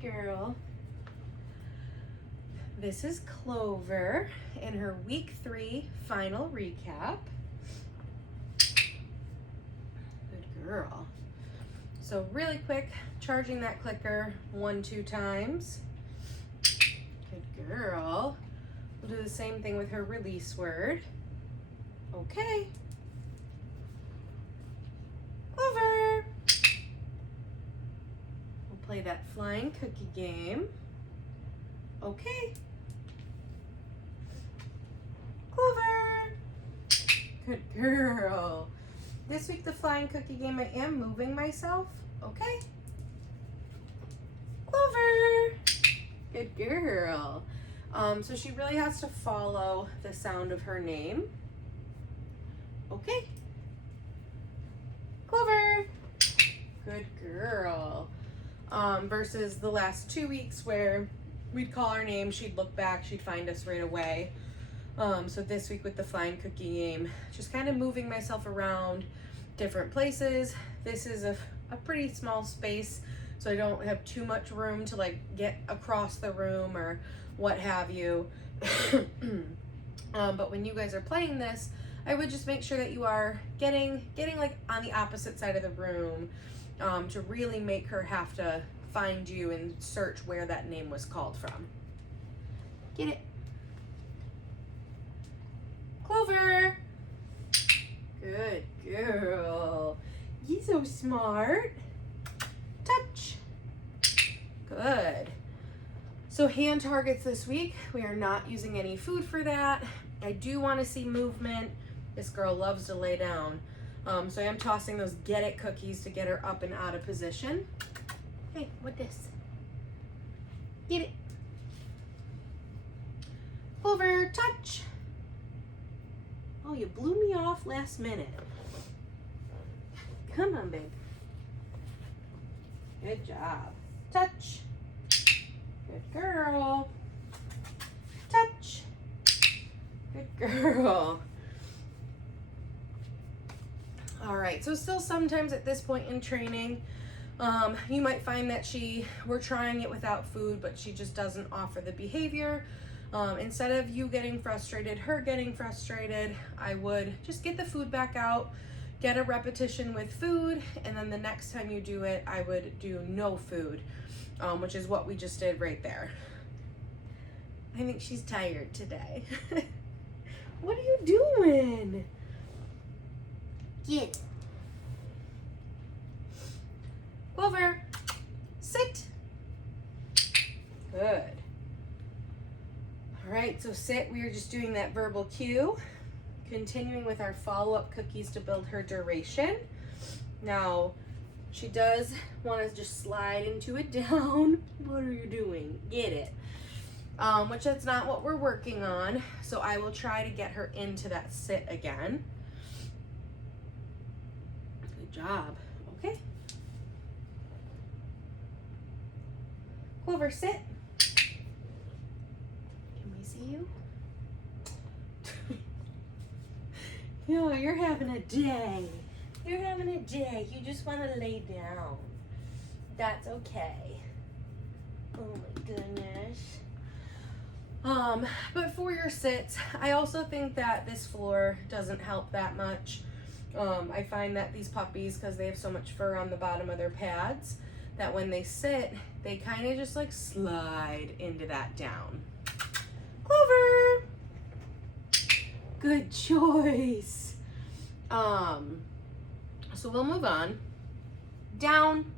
Good girl. This is Clover in her week 3 final recap. Good girl. So really quick, charging that clicker 1-2 times. Good girl. We'll do the same thing with her release word. Okay. Clover. We'll play that flying cookie game. Okay. Clover. Good girl. This week, the flying cookie game, I am moving myself. Okay. Clover. Good girl. So she really has to follow the sound of her name. Okay. Clover. Good girl. Versus the last 2 weeks where we'd call her name, she'd look back, she'd find us right away. So this week with the flying cookie game, just kind of moving myself around different places. This is a pretty small space, so I don't have too much room to like get across the room or what have you. But when you guys are playing this, I would just make sure that you are getting like on the opposite side of the room, to really make her have to find you and search where that name was called from. Get it? Clover. Good girl. You're so smart. Touch. Good. So hand targets this week, we are not using any food for that. I do want to see movement. This girl loves to lay down. So I am tossing those get it cookies to get her up and out of position. Hey, what this? Get it. Clover, touch. Oh, you blew me off last minute. Come on, babe. Good job. Touch. Good girl. Touch. Good girl. All right, so still sometimes at this point in training, you might find that we're trying it without food, but she just doesn't offer the behavior. Instead of you getting frustrated, her getting frustrated, I would just get the food back out, get a repetition with food, and then the next time you do it, I would do no food, which is what we just did right there. I think she's tired today. What are you doing? Get. Clover, sit. Good. All right, so sit, we are just doing that verbal cue, continuing with our follow-up cookies to build her duration. Now, she does want to just slide into it down. What are you doing? Get it. Which that's not what we're working on, so I will try to get her into that sit again. Good job. Okay. Clover, sit. Can we see you? No, you're having a day. You're having a day. You just want to lay down. That's okay. Oh my goodness. But for your sits, I also think that this floor doesn't help that much. I find that these puppies, because they have so much fur on the bottom of their pads, that when they sit, they kind of just like slide into that down. Clover! Good choice. So we'll move on. Down.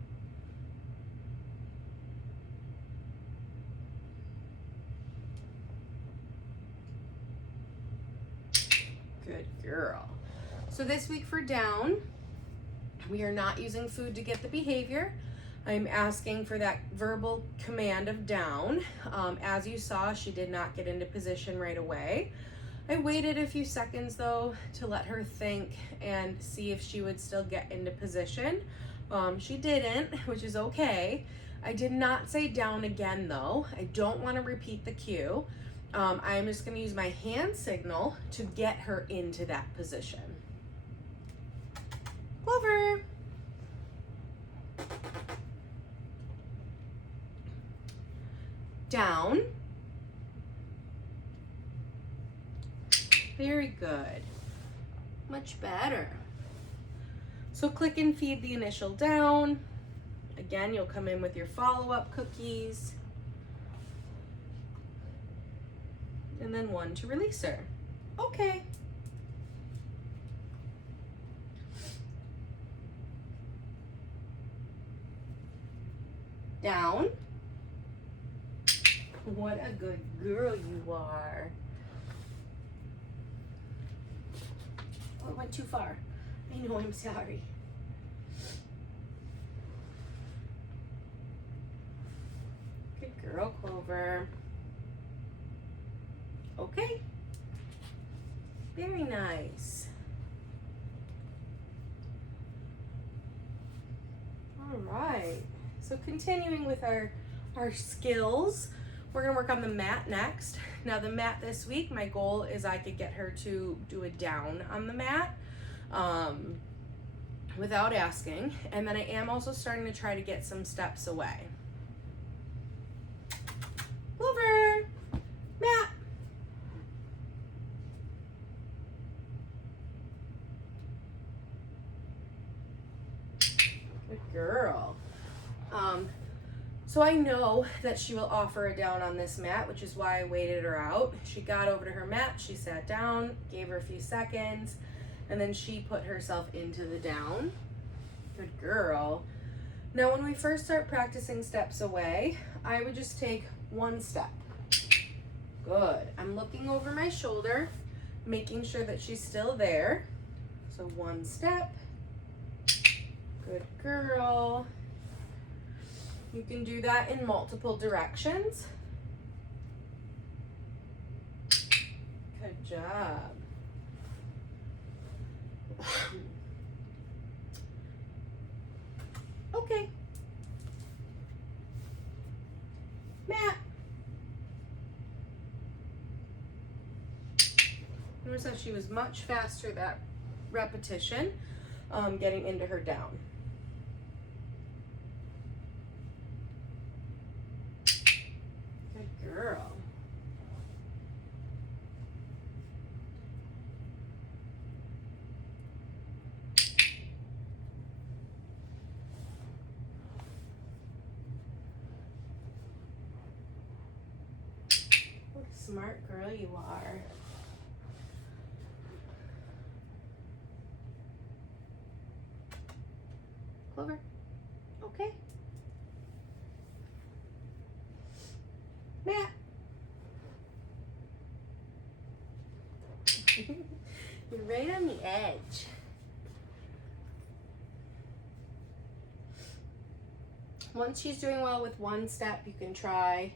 Good girl. So this week for down, we are not using food to get the behavior. I'm asking for that verbal command of down. As you saw, she did not get into position right away. I waited a few seconds though to let her think and see if she would still get into position. She didn't, which is okay. I did not say down again though. I don't want to repeat the cue. I'm just going to use my hand signal to get her into that position. Clover. down. Very good. Much better. So click and feed the initial down. Again, you'll come in with your follow-up cookies. And then one to release her. Okay. Down. What a good girl you are. Oh, I went too far. I know, I'm sorry. Good girl, Clover. Okay. Very nice. All right. So continuing with our skills, we're gonna work on the mat next. Now the mat this week, my goal is I could get her to do a down on the mat without asking. And then I am also starting to try to get some steps away. Clover, mat. Good girl. So I know that she will offer a down on this mat, which is why I waited her out. She got over to her mat, she sat down, gave her a few seconds, and then she put herself into the down. Good girl. Now when we first start practicing steps away, I would just take one step. Good. I'm looking over my shoulder, making sure that she's still there. So one step. Good girl. You can do that in multiple directions. Good job. Okay. Matt. Notice how she was much faster that repetition, getting into her down. Good girl. What a smart girl you are. Clover. Okay. Matt. You're right on the edge. Once she's doing well with one step, you can try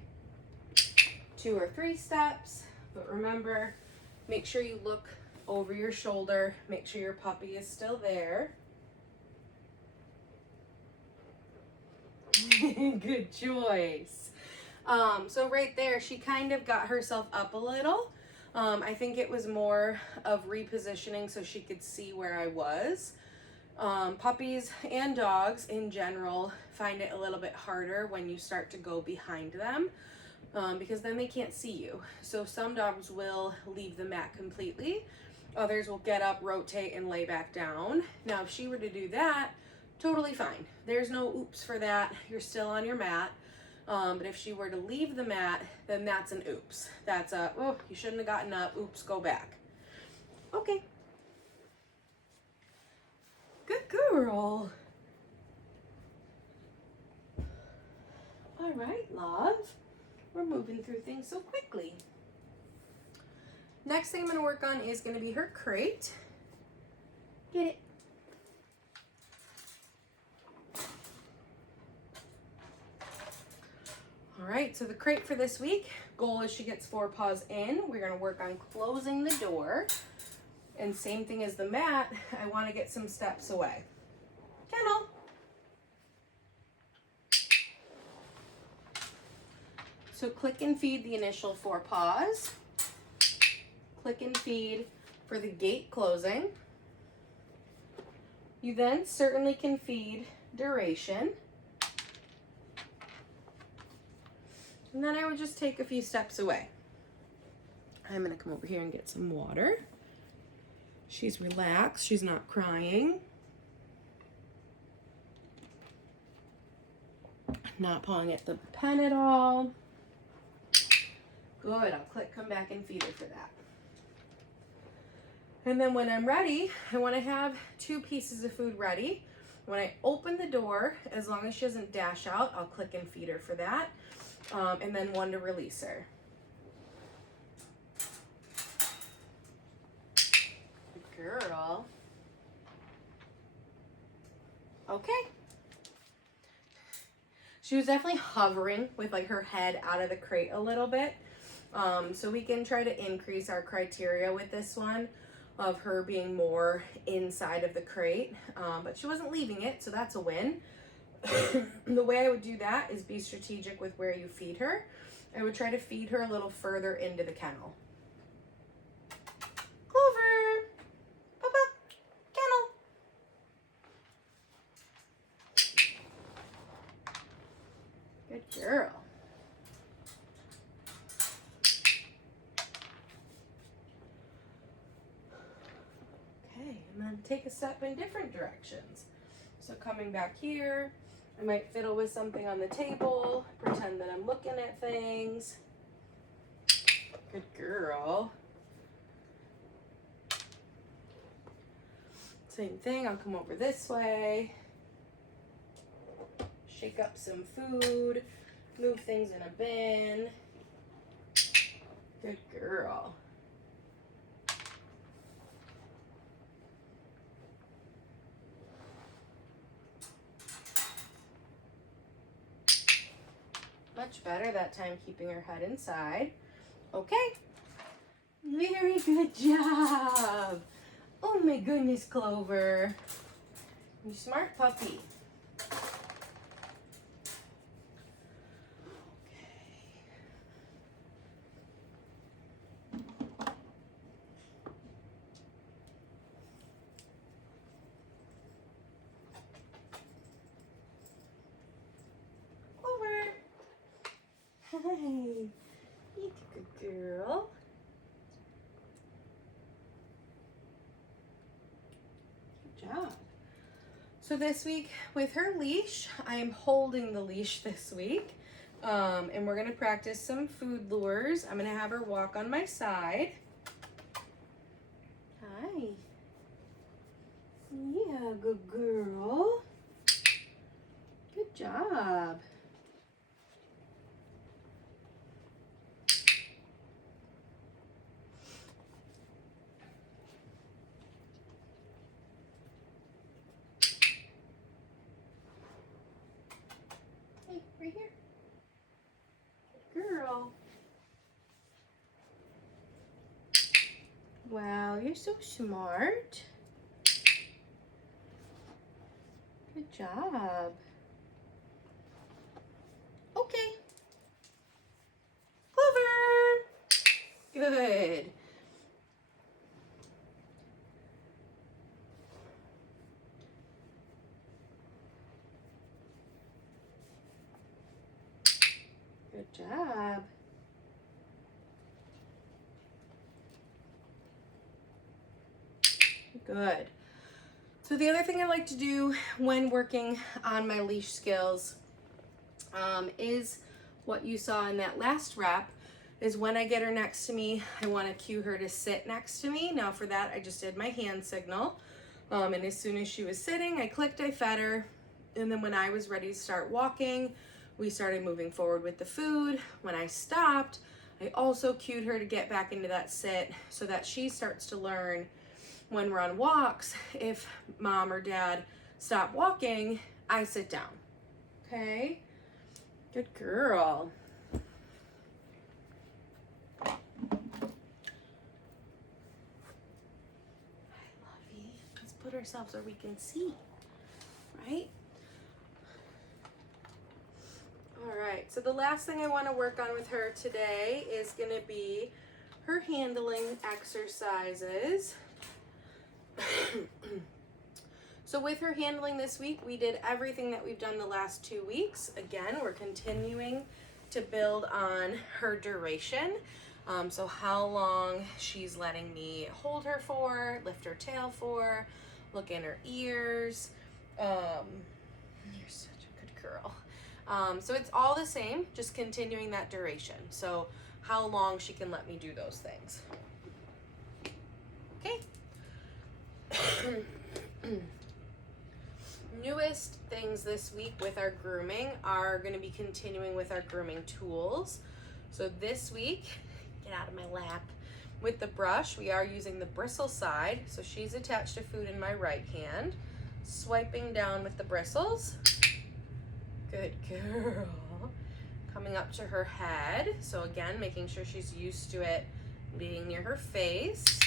2 or 3 steps. But remember, make sure you look over your shoulder. Make sure your puppy is still there. Good choice. So right there, she kind of got herself up a little. I think it was more of repositioning so she could see where I was. Puppies and dogs in general find it a little bit harder when you start to go behind them because then they can't see you. So some dogs will leave the mat completely. Others will get up, rotate, and lay back down. Now, if she were to do that, totally fine. There's no oops for that. You're still on your mat. But if she were to leave the mat, then that's an oops. That's a, oh, you shouldn't have gotten up. Oops, go back. Okay. Good girl. All right, love. We're moving through things so quickly. Next thing I'm going to work on is going to be her crate. Get it. All right, so the crate for this week, goal is she gets 4 paws in. We're going to work on closing the door. And same thing as the mat, I want to get some steps away. Kennel. So click and feed the initial 4 paws. Click and feed for the gate closing. You then certainly can feed duration. And then I would just take a few steps away. I'm gonna come over here and get some water. She's relaxed, she's not crying. Not pawing at the pen at all. Good, I'll come back and feed her for that. And then when I'm ready, I wanna have 2 pieces of food ready. When I open the door, as long as she doesn't dash out, I'll click and feed her for that. And then 1 to release her. Good girl. Okay. She was definitely hovering with like her head out of the crate a little bit. So we can try to increase our criteria with this one of her being more inside of the crate, but she wasn't leaving it, so that's a win. The way I would do that is be strategic with where you feed her. I would try to feed her a little further into the kennel. Clover, Papa, kennel. Good girl. And then take a step in different directions. So coming back here, I might fiddle with something on the table, pretend that I'm looking at things. Good girl. Same thing, I'll come over this way, shake up some food, move things in a bin. Good girl. Much better that time, keeping her head inside. Okay. Very good job. Oh my goodness, Clover. You smart puppy. Hi, you good girl. Good job. So this week with her leash, I am holding the leash this week. And we're gonna practice some food lures. I'm gonna have her walk on my side. Hi. Yeah, good girl. Good job. Right here. Good girl. Wow, you're so smart. Good job. Okay. Clover. Good. Good job. Good. So the other thing I like to do when working on my leash skills is what you saw in that last rep, is when I get her next to me, I want to cue her to sit next to me. Now for that, I just did my hand signal. And as soon as she was sitting, I clicked, I fed her. And then when I was ready to start walking, we started moving forward with the food. When I stopped, I also cued her to get back into that sit so that she starts to learn when we're on walks, if mom or dad stop walking, I sit down. Okay? Good girl. I love you. Let's put ourselves where we can see, right? All right, so the last thing I want to work on with her today is going to be her handling exercises. So with her handling this week, we did everything that we've done the last 2 weeks. Again, we're continuing to build on her duration. So how long she's letting me hold her for, lift her tail for, look in her ears. You're such a good girl. So it's all the same, just continuing that duration. So how long she can let me do those things. Okay. Newest things this week with our grooming are going to be continuing with our grooming tools. So this week, get out of my lap, with the brush, we are using the bristle side. So she's attached to food in my right hand, swiping down with the bristles. Good girl. Coming up to her head. So again, making sure she's used to it being near her face.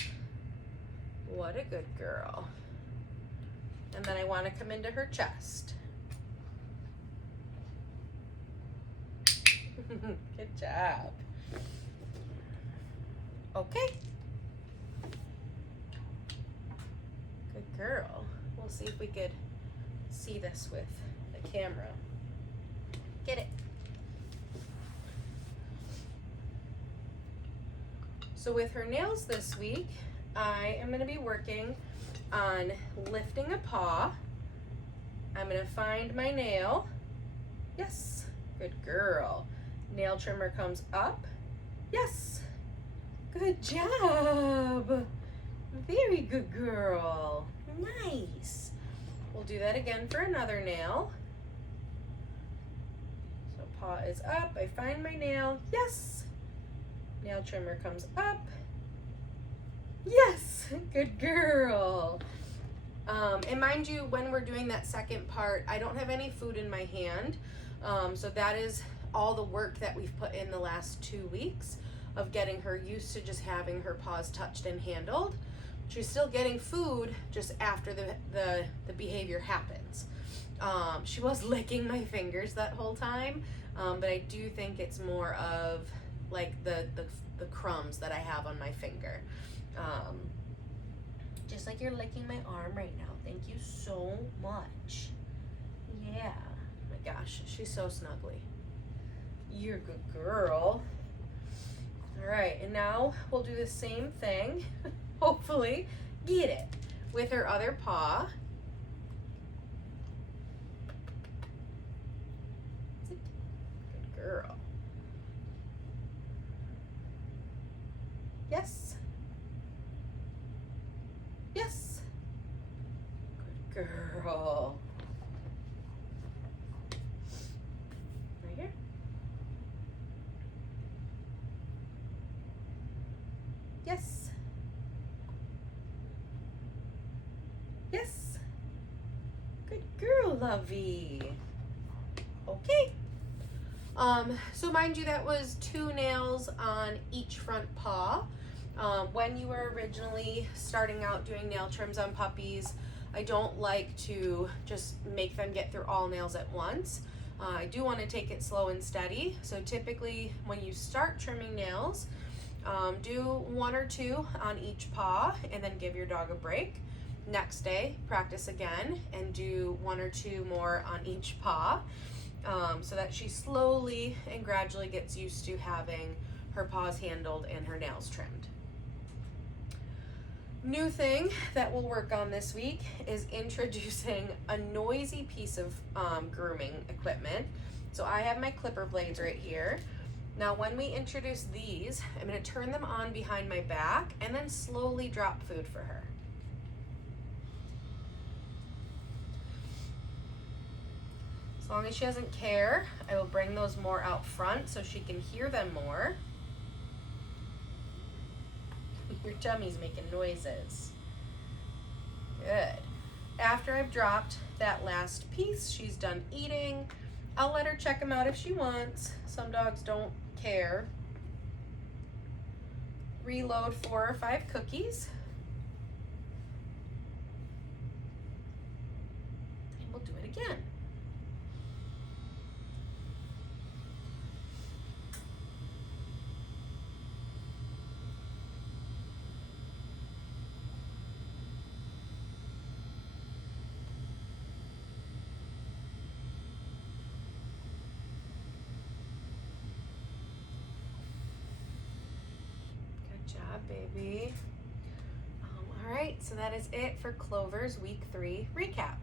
What a good girl. And then I want to come into her chest. Good job. Okay. Good girl. We'll see if we could see this with the camera. Get it. So with her nails this week, I am going to be working on lifting a paw. I'm going to find my nail. Yes, good girl. Nail trimmer comes up. Yes, good job. Very good girl. Nice. We'll do that again for another nail. So paw is up. I find my nail. Yes. Nail trimmer comes up. Yes, good girl. And mind you, when we're doing that second part, I don't have any food in my hand. So that is all the work that we've put in the last 2 weeks of getting her used to just having her paws touched and handled. She's still getting food just after the behavior happens. She was licking my fingers that whole time, but I do think it's more of like the crumbs that I have on my finger. Just like you're licking my arm right now. Thank you so much. Yeah. Oh my gosh, she's so snuggly. You're a good girl. All right, and now we'll do the same thing. Hopefully, get it with her other paw. Good girl. Yes. Yes. Good girl. Right here. Yes. Yes. Good girl, lovey. Okay. So mind you, that was 2 nails on each front paw. When you were originally starting out doing nail trims on puppies, I don't like to just make them get through all nails at once. I do want to take it slow and steady. So typically when you start trimming nails, do 1 or 2 on each paw and then give your dog a break. Next day, practice again and do 1 or 2 more on each paw, so that she slowly and gradually gets used to having her paws handled and her nails trimmed. New thing that we'll work on this week is introducing a noisy piece of grooming equipment. So I have my clipper blades right here. Now when we introduce these, I'm going to turn them on behind my back and then slowly drop food for her. As long as she doesn't care, I will bring those more out front so she can hear them more. Your tummy's making noises. Good. After I've dropped that last piece, she's done eating. I'll let her check them out if she wants. Some dogs don't care. Reload 4 or 5 cookies. And we'll do it again. baby. All right, so that is it for Clover's week 3 recap.